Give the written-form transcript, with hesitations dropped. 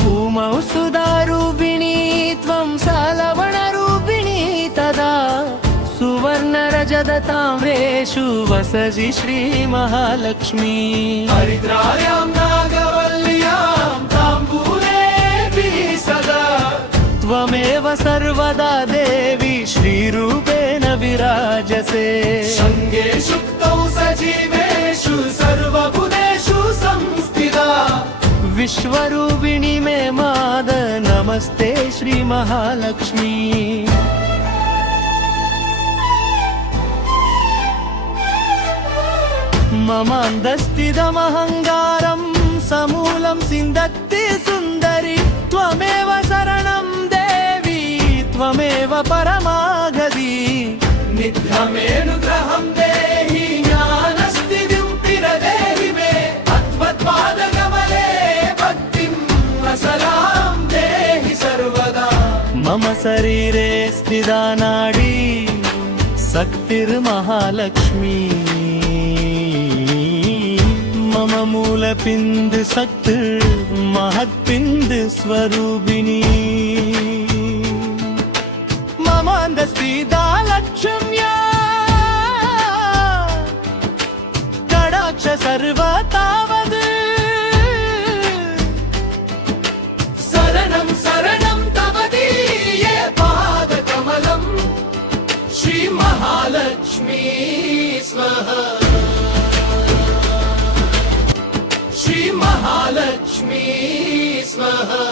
भूमौ सुधारूपिणी त्वं सालवणरूपिणी तदा सुवर्णरजतताम्रेषु वससि श्रीमहालक्ष्मी हरिद्रायां नागवल्ल्यां ताम्बूलेऽपि सदा त्वमेव सर्वदा देवी श्रीरूपेण विराजसे शृङ्गे शुक्तौ सजीवेषु सर्वभूतेषु संस्थिता विश्वरूपिणी मे माद नमस्ते श्री महालक्ष्मी ममान्दस्थितमहङ्कारं समूलं सिन्दत्ति सुन्दरि त्वमेव शरणं देवी त्वमेव परमागति नित्यमेनुग्रहं देहि ज्ञानस्थितिं प्रदेहि मे अत्वत्पादकमले भक्तिं असलां देहि सर्वदा मम शरीरे स्थिता नाडी शक्तिर्महालक्ष्मी मम मूलपिंड शक्ति महत्पिंड स्वरूपिणी मम अंधस्थिता लक्ष्म्या कटाक्ष सर्वतावद् शरणं शरणं तव दीये पादकमलं श्री महालक्ष्मी स्वाहा श्री महालक्ष्मी स्वाहा।